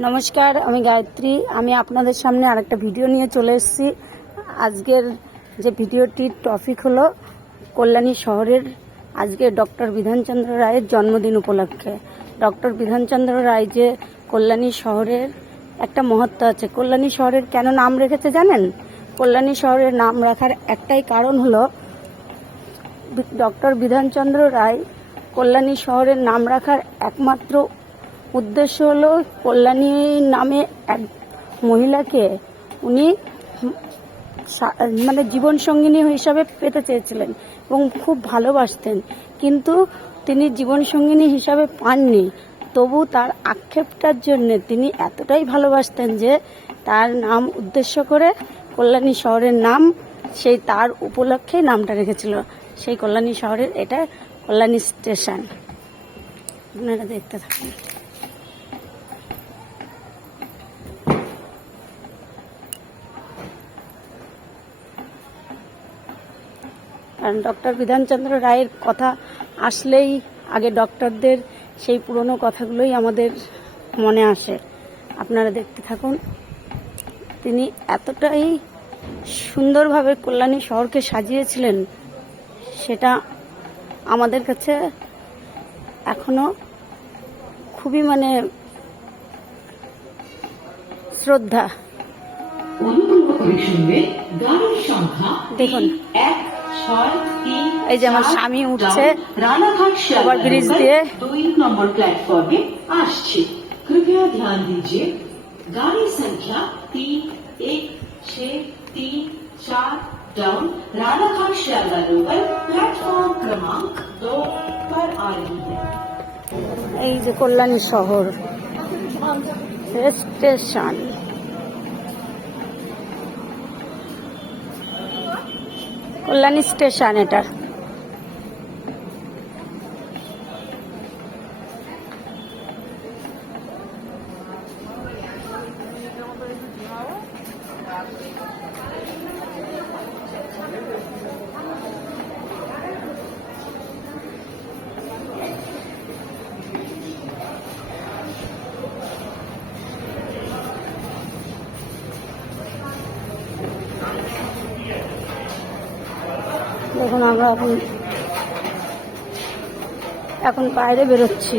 নমস্কার, আমি গায়ত্রী। আমি আপনাদের সামনে আরেকটা ভিডিও নিয়ে চলে এসেছি। আজকের যে ভিডিওটির টপিক হলো কল্যাণী শহরের আজকে ডক্টর বিধানচন্দ্র রায়ের জন্মদিন উপলক্ষে। ডক্টর বিধানচন্দ্র রায় যে কল্যাণী শহরের একটা মহত্ব আছে। কল্যাণী শহরের কেন নাম রেখেছে জানেন? কল্যাণী শহরের নাম রাখার একটাই কারণ হলো ডক্টর বিধানচন্দ্র রায় কল্যাণী শহরের নাম রাখার একমাত্র উদ্দেশ্য হলো কল্যাণী নামে এক মহিলাকে উনি মানে জীবনসঙ্গিনী হিসাবে পেতে চেয়েছিলেন এবং খুব ভালোবাসতেন, কিন্তু তিনি জীবনসঙ্গিনী হিসাবে পাননি। তবু তার আক্ষেপটার জন্য তিনি এতটাই ভালোবাসতেন যে তার নাম উদ্দেশ্য করে কল্যাণী শহরের নাম সেই তার উপলক্ষে নামটা রেখেছিল। সেই কল্যাণী শহরের এটা কল্যাণী স্টেশন। আপনারা দেখতে থাকুন। কারণ ডক্টর বিধানচন্দ্র রায়ের কথা আসলেই আগে ডক্টরদের সেই পুরনো কথাগুলোই আমাদের মনে আসে। আপনারা দেখতে থাকুন। তিনি এতটাই সুন্দরভাবে কল্যাণী শহরকে সাজিয়েছিলেন, সেটা আমাদের কাছে এখনো খুবই শ্রদ্ধা। দেখুন, এই যে আমার স্বামী উঠছে ওভার ব্রিজ দিয়ে। 2 নম্বর প্ল্যাটফর্মে আসছে। कृपया ध्यान दीजिए, गाड़ी संख्या 3163 down Ranaghat Sealdah local platform क्रमांक 2 पर आ रही है। এই যে কল্যাণী শহর স্টেশন। কল্যাণী স্টেশন এটা। দেখুন, আমরা এখন বাইরে বেরোচ্ছি।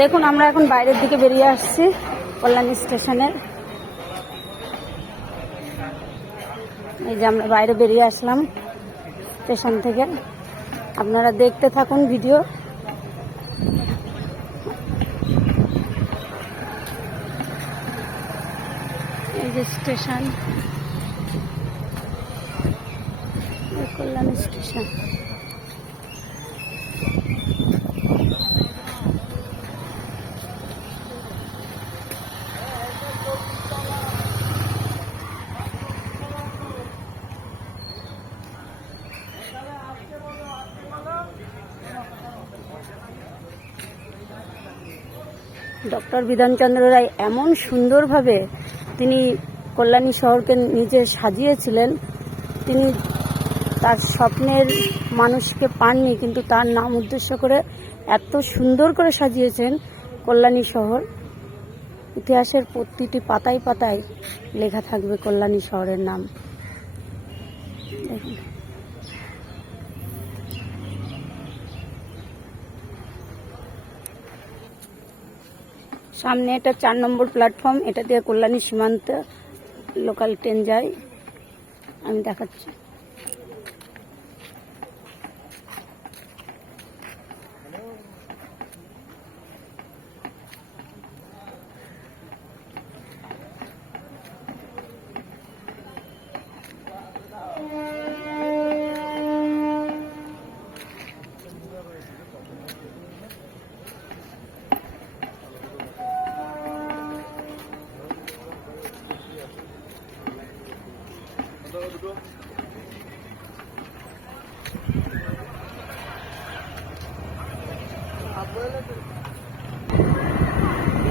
দেখুন, আমরা এখন বাইরের দিকে বেরিয়ে আসছি কল্যাণী স্টেশনের। এই যে আমরা বাইরে বেরিয়ে আসলাম স্টেশন থেকে। আপনারা দেখতে থাকুন ভিডিও। এই যে station, Kalyani station. Doctor Bidhan Chandra Roy এমন সুন্দরভাবে তিনি কল্যাণী শহরকে নিজে সাজিয়েছিলেন। তিনি তার স্বপ্নের মানুষকে পাননি, কিন্তু তার নাম উদ্দেশ্য করে এত সুন্দর করে সাজিয়েছেন কল্যাণী শহর। ইতিহাসের প্রতিটি পাতায় পাতায় লেখা থাকবে কল্যাণী শহরের নাম। দেখুন, সামনে এটা 4 নম্বর প্ল্যাটফর্ম। এটা দিয়ে কল্যাণী সীমান্ত লোকাল ট্রেন যায়। আমি দেখাচ্ছি।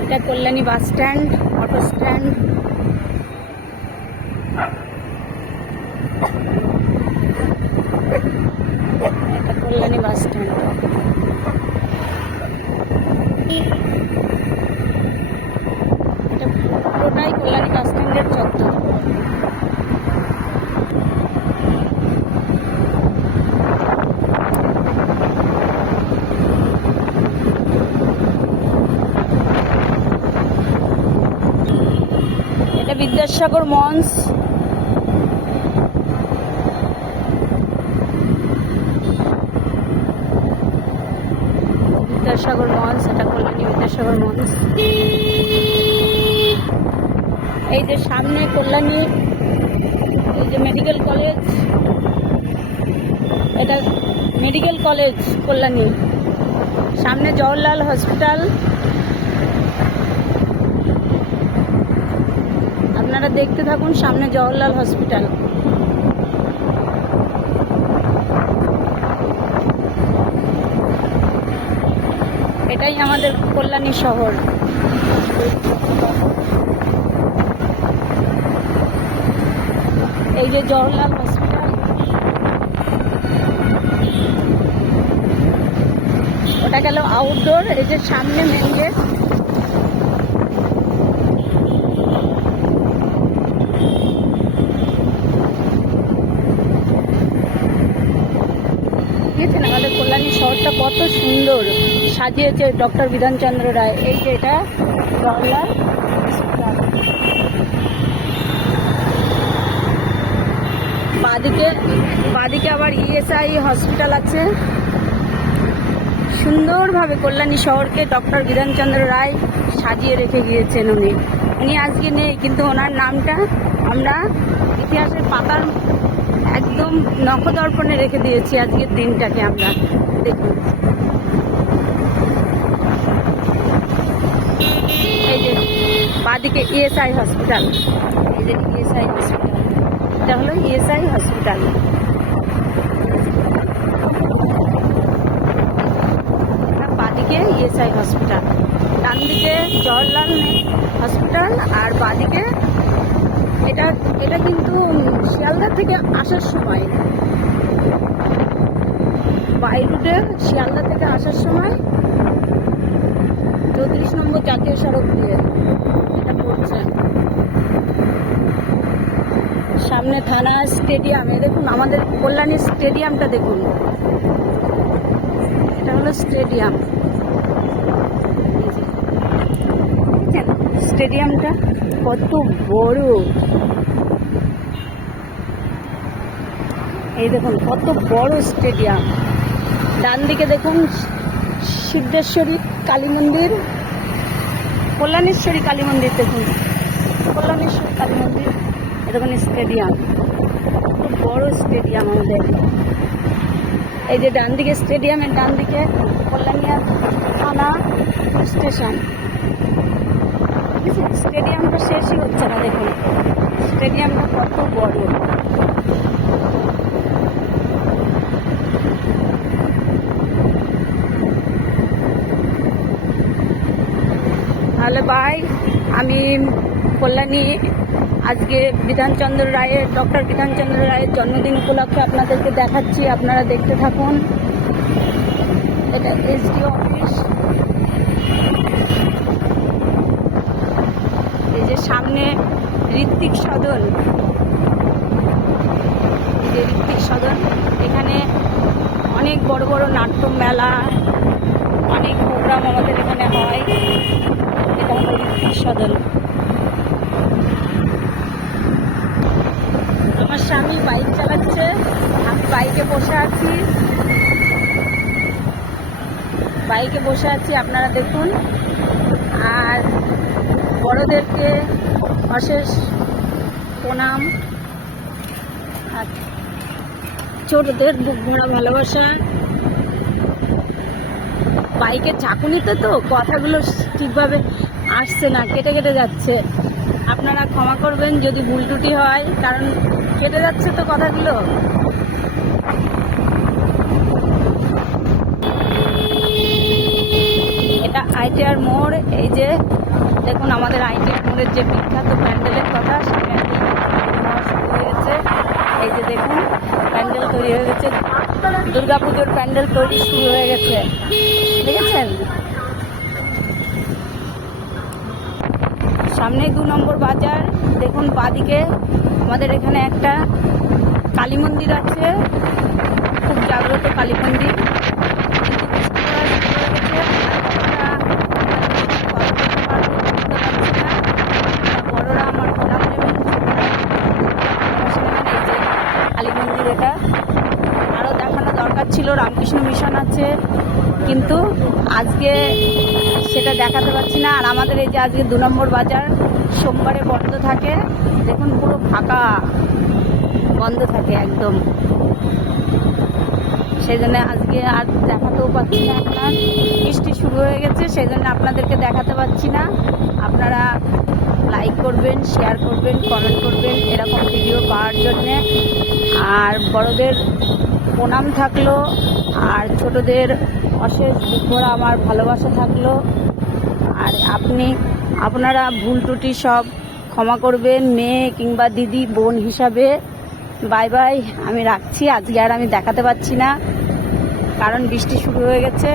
এটা Kalyani bus stand, auto stand. এটা কল্যাণী বাস স্ট্যান্ড। বিদ্যাসাগর মঞ্চ, বিদ্যাসাগর মঞ্চ, এটা কল্যাণী বিদ্যাসাগর মঞ্চ। এই যে সামনে কল্যাণী, এই যে মেডিকেল কলেজ, এটা মেডিকেল কলেজ কল্যাণী, সামনে জওহরলাল হসপিটাল। আপনারা দেখতে থাকুন, সামনে জওহরলাল হসপিটাল। এটাই আমাদের কল্যাণী শহর। এই যে জওহরলাল হসপিটাল, ওটা গেল আউটডোর। এই যে সামনে মেন গেট। দেখেছেন আমাদের কল্যাণী শহরটা কত সুন্দর সাজিয়েছে ডক্টর বিধানচন্দ্র রায়। এই যে এটা জওহরলাল হসপিটাল। বাদিকে আবার ইএসআই হসপিটাল আছে। সুন্দরভাবে কল্যাণী শহরকে ডক্টর বিধানচন্দ্র রায় সাজিয়ে রেখে গিয়েছেন। উনি আজকে নেই, কিন্তু ওনার নামটা আমরা ইতিহাসের পাতার একদম নখদর্পণে রেখে দিয়েছি আজকের দিনটাকে আমরা। দেখুন এই যে বাদিকে ইএসআই হসপিটাল, এই যে ইএসআই হসপিটাল, এটা হলো ইএসআই হসপিটাল। বাদিকে ইএসআই হসপিটাল, ডান দিকে জওহরলাল হসপিটাল, আর বাদিকে এটা কিন্তু শিয়ালদা থেকে আসার সময়, বাই রুটে শিয়ালদা থেকে আসার সময় 34 নম্বর জাতীয় সড়ক দিয়ে এটা পড়ছে। সামনে থানা, স্টেডিয়ামে দেখুন আমাদের কল্যাণী স্টেডিয়ামটা দেখুন, এটা হলো স্টেডিয়াম। স্টেডিয়ামটা কত বড়, এই দেখুন কত বড় স্টেডিয়াম। ডান দিকে দেখুন সিদ্ধেশ্বরী কালী মন্দির, কল্যাণেশ্বরী কালী মন্দির, দেখুন কল্যাণেশ্বরী কালী মন্দির। দেখুন স্টেডিয়াম, খুব বড় স্টেডিয়াম আমাদের। এই যে ডান দিকে স্টেডিয়ামের ডান দিকে কল্যাণী থানা স্টেশন। স্টেডিয়ামটা শেষই হচ্ছে না, দেখুন স্টেডিয়ামটা কত বড়। তাহলে বাই, আমি কল্যাণী আজকে বিধানচন্দ্র রায়ের, ডক্টর বিধানচন্দ্র রায়ের জন্মদিন উপলক্ষে আপনাদেরকে দেখাচ্ছি, আপনারা দেখতে থাকুন। এটা এসডিও অফিস। এই যে সামনে ঋত্বিক সদন, এই যে ঋত্বিক সদন, এখানে অনেক বড় বড় নাট্য মেলা, অনেক প্রোগ্রাম আমাদের এখানে হয়। এটা হলো ঋত্বিক সদন। আমার স্বামী বাইক চালাচ্ছে, আমি বাইকে বসে আছি, আপনারা দেখুন। আর বড়দেরকে অশেষ প্রণাম, আর ছোটদের বুক ভরা ভালোবাসা। বাইকের ঝাঁকুনিতে তো কথাগুলো ঠিকভাবে আসছে না, কেটে কেটে যাচ্ছে। আপনারা ক্ষমা করবেন যদি ভুল ত্রুটি হয়, কারণ কেটে যাচ্ছে তো কথাগুলো। এটা আইটিআর মোড়। এই যে দেখুন আমাদের আইটিআর মোড়ের যে বিখ্যাত প্যান্ডেলের কথা, সেই প্যান্ডেল শুরু হয়েছে। এই যে দেখুন প্যান্ডেল তৈরি হয়ে গেছে, দুর্গাপুজোর প্যান্ডেল তৈরি শুরু হয়ে গেছে, দেখেছেন। সামনে 2 নম্বর বাজার। দেখুন বাদিকে আমাদের এখানে একটা কালী মন্দির আছে, খুব জাগ্রত কালী মন্দির। বড়রা আমার প্রণাম নেবেন, সেটা দেখাতে পারছি না। আর আমাদের এই যে আজকে 2 নম্বর বাজার সোমবারে বন্ধ থাকে, দেখুন পুরো ফাঁকা, বন্ধ থাকে একদম। সেই জন্য আজকে আর দেখাতেও পাচ্ছি না। আপনার বৃষ্টি শুরু হয়ে গেছে, সেই জন্য আপনাদেরকে দেখাতে পাচ্ছি না। আপনারা লাইক করবেন, শেয়ার করবেন, কমেন্ট করবেন এরকম ভিডিও পাওয়ার জন্যে। আর বড়দের প্রণাম থাকলো, আর ছোটদের অশেষ বুক ভরা আমার ভালোবাসা থাকলো। আর আপনারা ভুল ত্রুটি সব ক্ষমা করবেন, মেয়ে কিংবা দিদি বোন হিসাবে। বাই বাই, আমি রাখছি। আজকে আর আমি দেখাতে পাচ্ছি না, কারণ বৃষ্টি শুরু হয়ে গেছে।